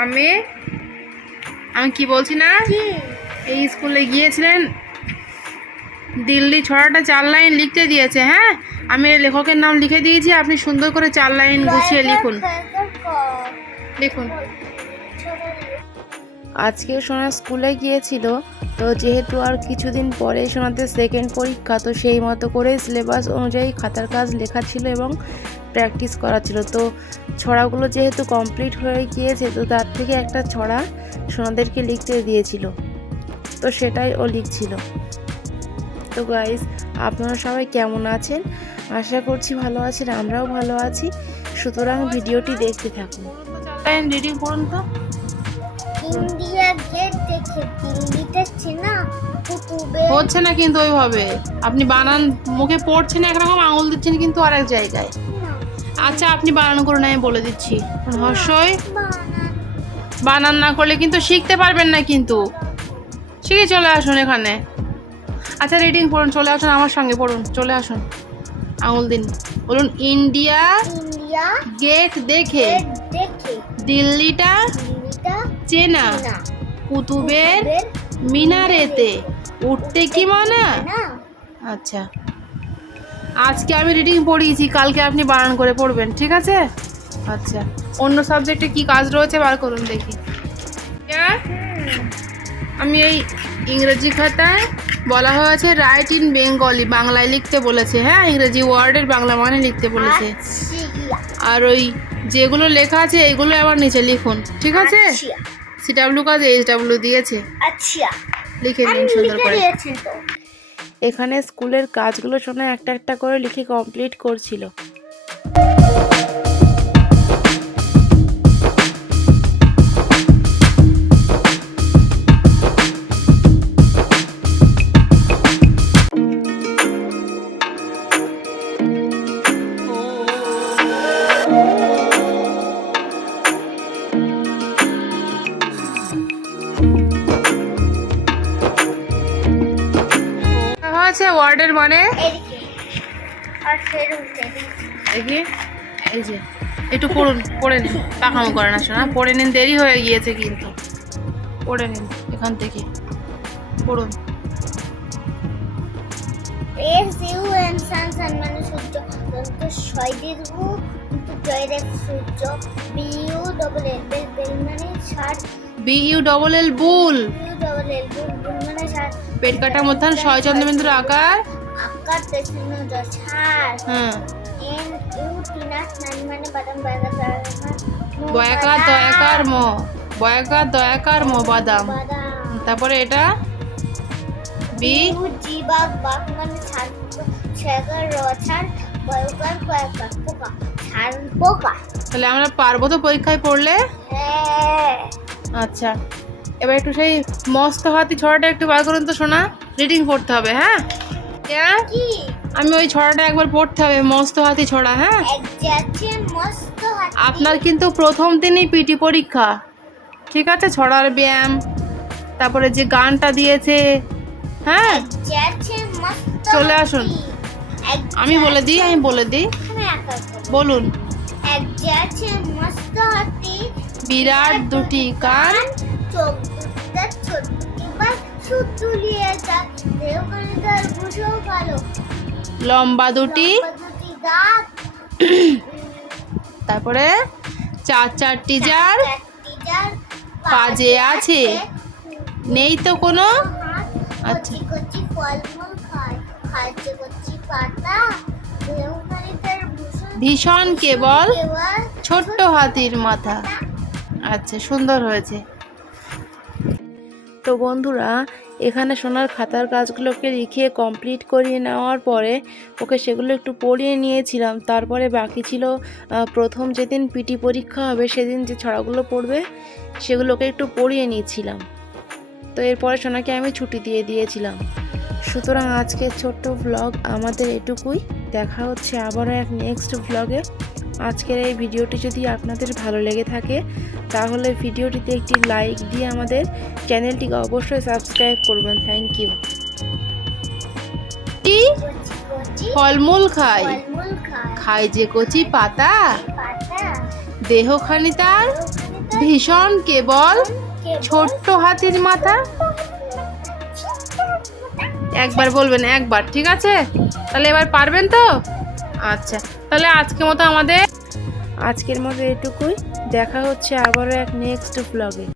আমি আমি কি বলছি না? এই স্কুলে গিয়েছিলেন দিল্লি ছড়াটা চার লাইন লিখতে দিয়েছে হ্যাঁ? আমি লেখকের নাম লিখে দিয়েছি আপনি সুন্দর করে চার লাইন গুছিয়ে লিখুন। লিখুন। আজকে সোনা স্কুলে গিয়েছিল, তো যেহেতু আর কিছুদিন পরে সোনাতে সেকেন্ড পরীক্ষা, তো সেই মতো করে সিলেবাস অনুযায়ী খাতার কাজ লেখা ছিল এবং প্র্যাকটিস করা ছিল তো ছড়াগুলো যেহেতু কমপ্লিট হয়ে গিয়েছে, তো তার থেকে একটা ছড়া সোনাদেরকে লিখতে দিয়েছিল। তো সেটাই ও লিখছিল। তো গাইজ আপনারা সবাই কেমন আছেন? আশা করছি ভালো আছেন, আমরাও ভালো আছি। সুতরাং ভিডিওটি দেখতে থাকুন। রিডিং পড়ুন তো। ইন্ডিয়া গেট দেখে দিল্লিতে চেনা কুতুবে হচ্ছে না কিন্তু ওইভাবে। আপনি বানান মুখে পড়ছেন একরকম আঙুল দিচ্ছেন কিন্তু আরেক জায়গায়। আচ্ছা আপনি বানান করুন আমি বলে দিচ্ছি। হর্ষই? বানান। না করলে কিন্তু শিখতে পারবেন না কিন্তু। শিখে চলে আসুন এখানে। আচ্ছা রিডিং পড়ুন চলে আসুন আমার সঙ্গে পড়ুন চলে আসুন। আঙুল দিন। বলুন ইন্ডিয়া ইন্ডিয়া গেট দেখে। দিল্লিটা চেনা। কুতুবের মিনারেতে। উঠতে কি মানা? আচ্ছা। আজকে আমি রিডিং পড়িয়েছি কালকে আপনি বানান করে পড়বেন ঠিক আছে? আচ্ছা। অন্য সাবজেক্টে কি কাজ রয়েছে বার করুন দেখি। আমি এই ইংরেজি খাতায় বলা হয়েছে রাইট ইন বেঙ্গলি বাংলায় লিখতে বলেছে। হ্যাঁ ইংরেজি ওয়ার্ডের বাংলা মানে লিখতে বলেছে। আচ্ছা। আর ওই যেগুলো লেখা আছে এগুলো আবার নিচে লিখুন ঠিক আছে? আচ্ছা। সি ডাব্লিউ কাজ এইচ ডাব্লিউ দিয়েছে। আচ্ছা। লিখে নিন সুন্দর করে। এখানে স্কুলের কাজগুলো শোনা একটা একটা করে লিখে কমপ্লিট করছিল। হয়েছে ওয়ার্ডের মানে। দেখি। এই যে একটু পড়ুন পড়ে নিন। পাকামো করে না শোনা পড়ে নিন দেরি হয়ে গিয়েছে কিন্তু। পড়ে নিন এখান থেকে। পড়ুন। S U N sun sun মানে সূর্য। দন্ত ছয় দীর্ঘ কিন্তু জয়দেব সূর্য। B U double L bell bell মানে ষাট B U double L bull. U double L bull bull মানে ষাট পেট কাটা মধ্যান ছয় চন্দ্রবিন্দুর আকার? আকার হ্যাঁ। মানে বয়াকার দয়াকার ম। বয়াকার দয়াকার ম বাদাম। তারপরে এটা? বি? মানে তাহলে আমরা পারব তো পরীক্ষায় পড়লে? হ্যাঁ। আচ্ছা। এবার একটু সেই মস্ত হাতি ছড়াটা একটু বার করুন তো শোনা রিডিং পড়তে হবে হ্যাঁ? হ্যাঁ আমি ওই ছড়াটা একবার পড়তে হবে মস্ত হাতি ছড়া হ্যাঁ? আপনার কিন্তু প্রথম দিনই পিটি পরীক্ষা। ঠিক আছে? ছড়ার ব্যায়াম তারপরে যে গানটা দিয়েছে হ্যাঁ? চলে আসুন। আমি বলে দিই আমি বলে দিই। বলুন। বিরাট দুটি কান লম্বা দুটি। তারপরে চার চারটি যার পাজে আছে। নেই তো কোনো? আচ্ছা। ভূষণ কেবল ছোট্ট হাতির মাথা। আচ্ছা সুন্দর হয়েছে। তো বন্ধুরা এখানে সোনার খাতার কাজগুলোকে লিখিয়ে কমপ্লিট করিয়ে নেওয়ার পরে ওকে সেগুলো একটু পড়িয়ে নিয়েছিলাম। তারপরে বাকি ছিল প্রথম যেদিন পিটি পরীক্ষা হবে সেদিন যে ছড়াগুলো পড়বে সেগুলোকে একটু পড়িয়ে নিয়েছিলাম। তো এরপরে সোনাকে আমি ছুটি দিয়ে দিয়েছিলাম। সুতরাং আজকের ছোট্ট ব্লগ আমাদের এটুকুই। দেখা হচ্ছে আবারও এক নেক্সট ব্লগে আজকের এই ভিডিওটি যদি আপনাদের ভালো লেগে থাকে তাহলে ভিডিওটিতে একটি লাইক দিয়ে আমাদের চ্যানেলটিকে অবশ্যই সাবস্ক্রাইব করবেন। থ্যাংক ইউ ফলমূল খাই। খায় খাই। যে কচি পাতা। দেহখানি তার ভীষণ কেবল। কেবল। ছোট্ট হাতির মাথা। একবার বলবেন একবার ঠিক আছে? তাহলে এবার পারবেন তো? আচ্ছা তাহলে আজকের মতো আমাদের আজকের মতো এটুকুই। দেখা হচ্ছে আবারও এক নেক্সট ব্লগে